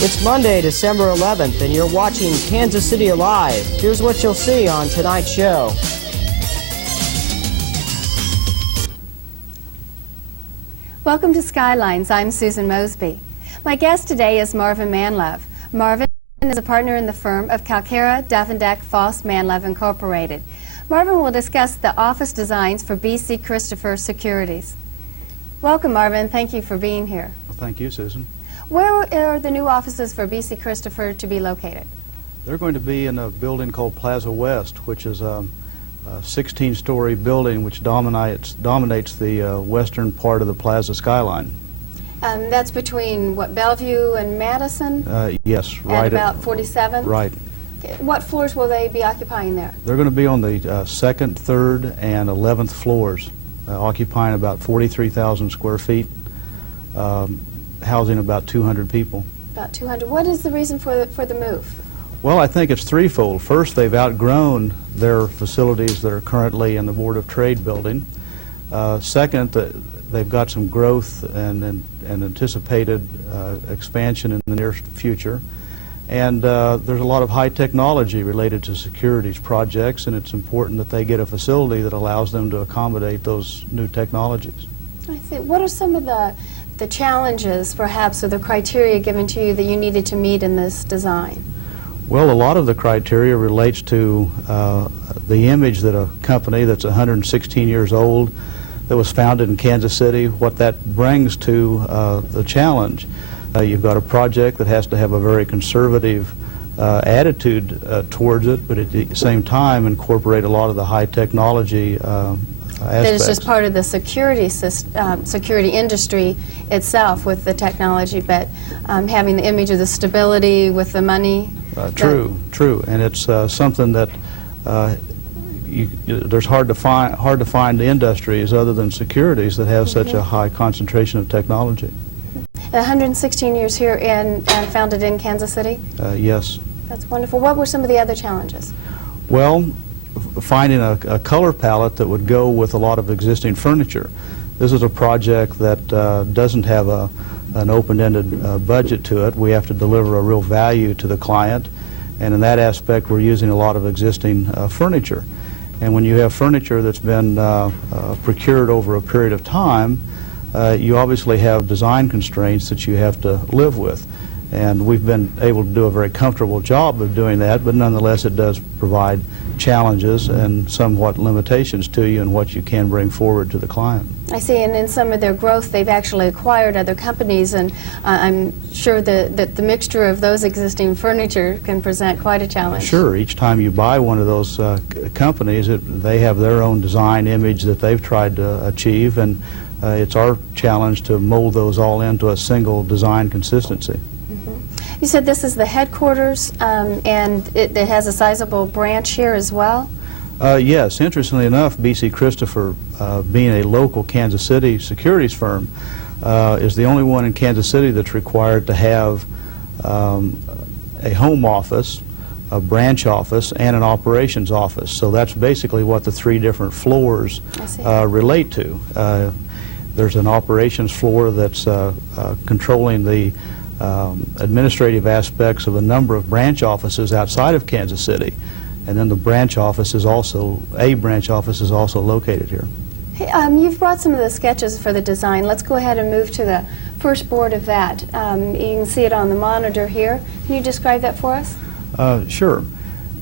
It's Monday, December 11th, and you're watching Kansas City Alive. Here's what you'll see on tonight's show. Welcome to Skylines. I'm Susan Mosby. My guest today is Marvin Manlove. Marvin is a partner in the firm of Calcara, Duffendeck, Foss, Manlove, Incorporated. Marvin will discuss the office designs for B.C. Christopher Securities. Welcome, Marvin. Thank you for being here. Well, thank you, Susan. Where are the new offices for B.C. Christopher to be located? They're going to be in a building called Plaza West, which is a 16-story building which dominates the western part of the Plaza skyline. That's between, what, Bellevue and Madison? Yes, right. At about 47th? Right. What floors will they be occupying there? They're going to be on the second, third, and 11th floors, occupying about 43,000 square feet, housing about 200 people. About 200. What is the reason for the move? Well, I think it's threefold. First, they've outgrown their facilities that are currently in the Board of Trade building. Second, they've got some growth and anticipated expansion in the near future. And there's a lot of high technology related to securities projects, and it's important that they get a facility that allows them to accommodate those new technologies. I see. What are some of the challenges, perhaps, or the criteria given to you that you needed to meet in this design? Well, a lot of the criteria relates to the image that a company that's 116 years old, that was founded in Kansas City, what that brings to the challenge. You've got a project that has to have a very conservative attitude towards it, but at the same time incorporate a lot of the high technology aspects. That is just part of the security industry itself with the technology, but having the image of the stability with the money. True, and it's something that there's hard to find industries other than securities that have such a high concentration of technology. 116 years here and founded in Kansas City? Yes. That's wonderful. What were some of the other challenges? Well, finding a color palette that would go with a lot of existing furniture. This is a project that doesn't have an open-ended budget to it. We have to deliver a real value to the client, and in that aspect we're using a lot of existing furniture. And when you have furniture that's been procured over a period of time, you obviously have design constraints that you have to live with. And we've been able to do a very comfortable job of doing that, but nonetheless it does provide challenges and somewhat limitations to you and what you can bring forward to the client. I see, and in some of their growth they've actually acquired other companies, and I'm sure that the mixture of those existing furniture can present quite a challenge. Sure, each time you buy one of those companies, they have their own design image that they've tried to achieve, and it's our challenge to mold those all into a single design consistency. You said this is the headquarters, and it has a sizable branch here as well? Yes. Interestingly enough, B.C. Christopher, being a local Kansas City securities firm, is the only one in Kansas City that's required to have a home office, a branch office, and an operations office. So that's basically what the three different floors relate to. There's an operations floor that's controlling the administrative aspects of a number of branch offices outside of Kansas City, and then the branch office is also located here. Hey, you've brought some of the sketches for the design. Let's go ahead and move to the first board of that. You can see it on the monitor here. Can you describe that for us? Sure.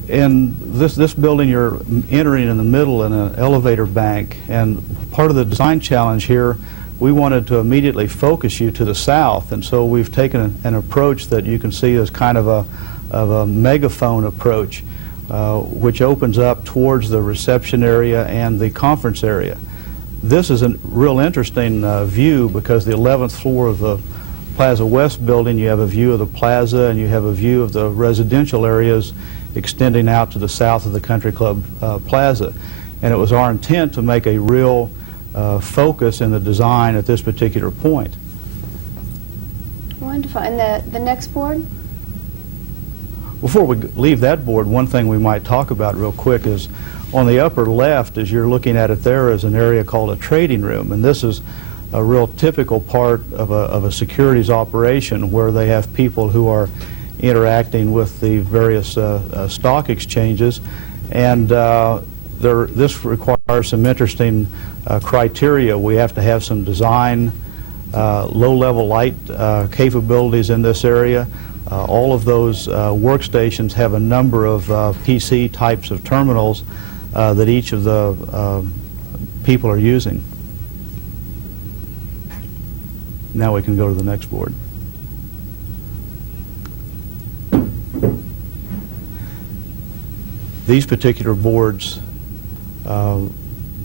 In this building, you're entering in the middle in an elevator bank, and part of the design challenge here, we wanted to immediately focus you to the south, and so we've taken an approach that you can see as kind of a megaphone approach, which opens up towards the reception area and the conference area. This is a real interesting view because the 11th floor of the Plaza West building, you have a view of the plaza and you have a view of the residential areas extending out to the south of the Country Club Plaza. And it was our intent to make a real focus in the design at this particular point. Wonderful. And the next board? Before we leave that board, one thing we might talk about real quick is on the upper left, as you're looking at it there, is an area called a trading room. And this is a real typical part of a securities operation where they have people who are interacting with the various stock exchanges, and this requires some interesting criteria. We have to have some design, low-level light capabilities in this area. All of those workstations have a number of PC types of terminals that each of the people are using. Now we can go to the next board. These particular boards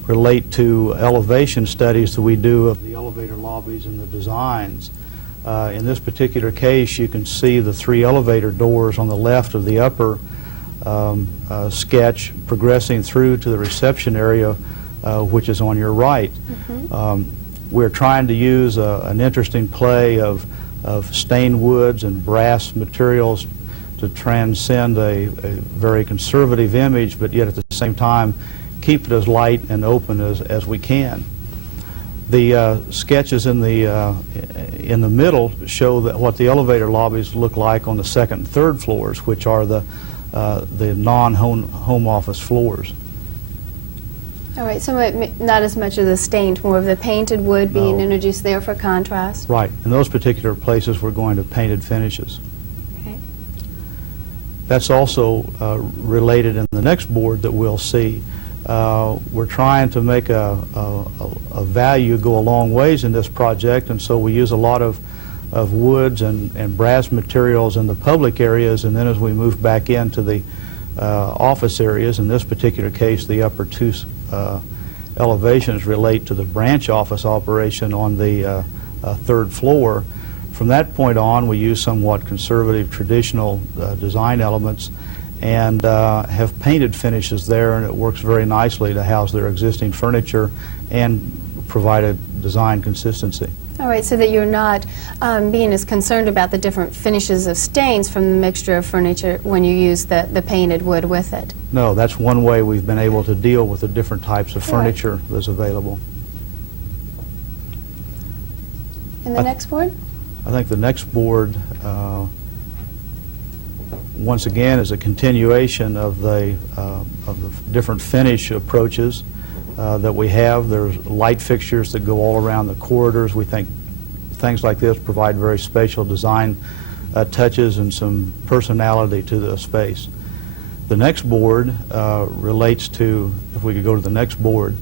relate to elevation studies that we do of the elevator lobbies and the designs. In this particular case, you can see the 3 elevator doors on the left of the upper sketch progressing through to the reception area, which is on your right. We're trying to use an interesting play of stained woods and brass materials to transcend a very conservative image, but yet at the same time keep it as light and open as we can. The sketches in the middle show that what the elevator lobbies look like on the 2nd and 3rd floors, which are the non-home office floors. All right, so not as much of the stained, more of the painted wood being introduced there for contrast? Right. In those particular places, we're going to painted finishes. Okay. That's also related in the next board that we'll see. We're trying to make a value go a long ways in this project, and so we use a lot of woods and brass materials in the public areas, and then as we move back into the office areas, in this particular case the upper 2 elevations relate to the branch office operation on the 3rd floor. From that point on, we use somewhat conservative traditional design elements and have painted finishes there, and it works very nicely to house their existing furniture and provide a design consistency. All right, so that you're not being as concerned about the different finishes of stains from the mixture of furniture when you use the painted wood with it. No, that's one way we've been able to deal with the different types of furniture that's available. And the next board? I think the next board, once again, is a continuation of the different finish approaches that we have. There's light fixtures that go all around the corridors. We think things like this provide very spatial design touches and some personality to the space. The next board relates to, if we could go to the next board,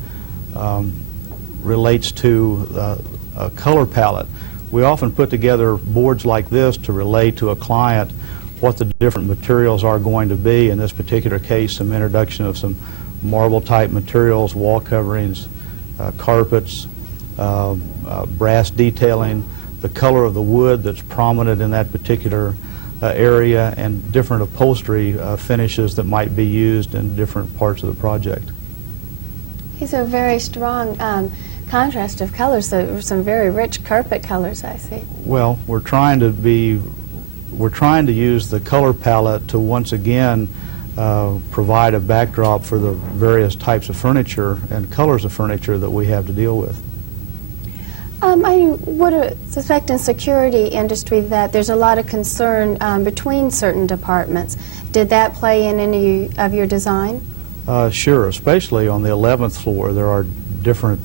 relates to a color palette. We often put together boards like this to relate to a client what the different materials are going to be. In this particular case, some introduction of some marble type materials, wall coverings, carpets, brass detailing, the color of the wood that's prominent in that particular area, and different upholstery finishes that might be used in different parts of the project. Okay, so very strong contrast of colors, so some very rich carpet colors, I see. Well, we're trying to use the color palette to once again provide a backdrop for the various types of furniture and colors of furniture that we have to deal with. I would suspect in the security industry that there's a lot of concern between certain departments. Did that play in any of your design? Sure, especially on the 11th floor. There are different,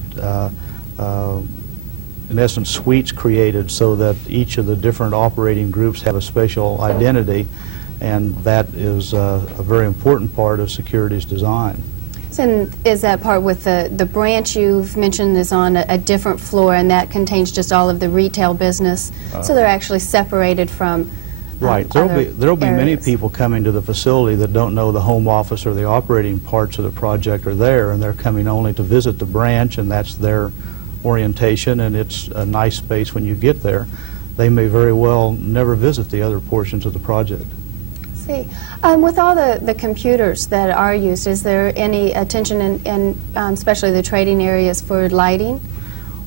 in essence, suites created so that each of the different operating groups have a spatial identity, and that is a very important part of security's design. So is that part with the branch you've mentioned is on a different floor, and that contains just all of the retail business, so they're actually separated from right. There'll be many people coming to the facility that don't know the home office or the operating parts of the project are there, and they're coming only to visit the branch, and that's their orientation, and it's a nice space when you get there. They may very well never visit the other portions of the project. See. With all the computers that are used, is there any attention in especially the trading areas for lighting?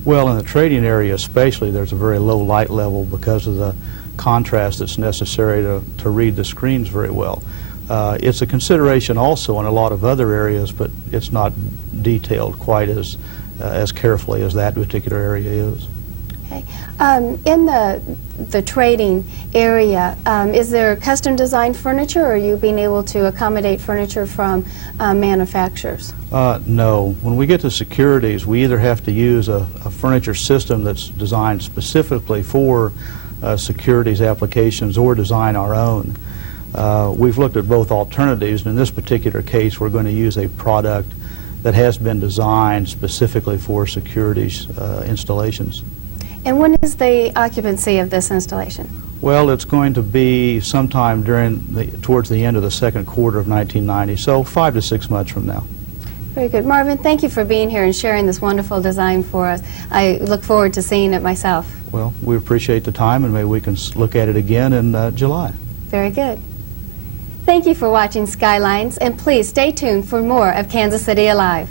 Well, in the trading area especially, there's a very low light level because of the contrast that's necessary to read the screens very well. It's a consideration also in a lot of other areas, but it's not detailed quite as as carefully as that particular area is. Okay. In the trading area, is there custom designed furniture, or are you being able to accommodate furniture from manufacturers? No. When we get to securities, we either have to use a furniture system that's designed specifically for securities applications or design our own. We've looked at both alternatives, and in this particular case we're going to use a product that has been designed specifically for securities installations. And when is the occupancy of this installation? Well, it's going to be sometime towards the end of the second quarter of 1990, so 5 to 6 months from now. Very good. Marvin, thank you for being here and sharing this wonderful design for us. I look forward to seeing it myself. Well, we appreciate the time, and maybe we can look at it again in July. Very good. Thank you for watching Skylines, and please stay tuned for more of Kansas City Alive.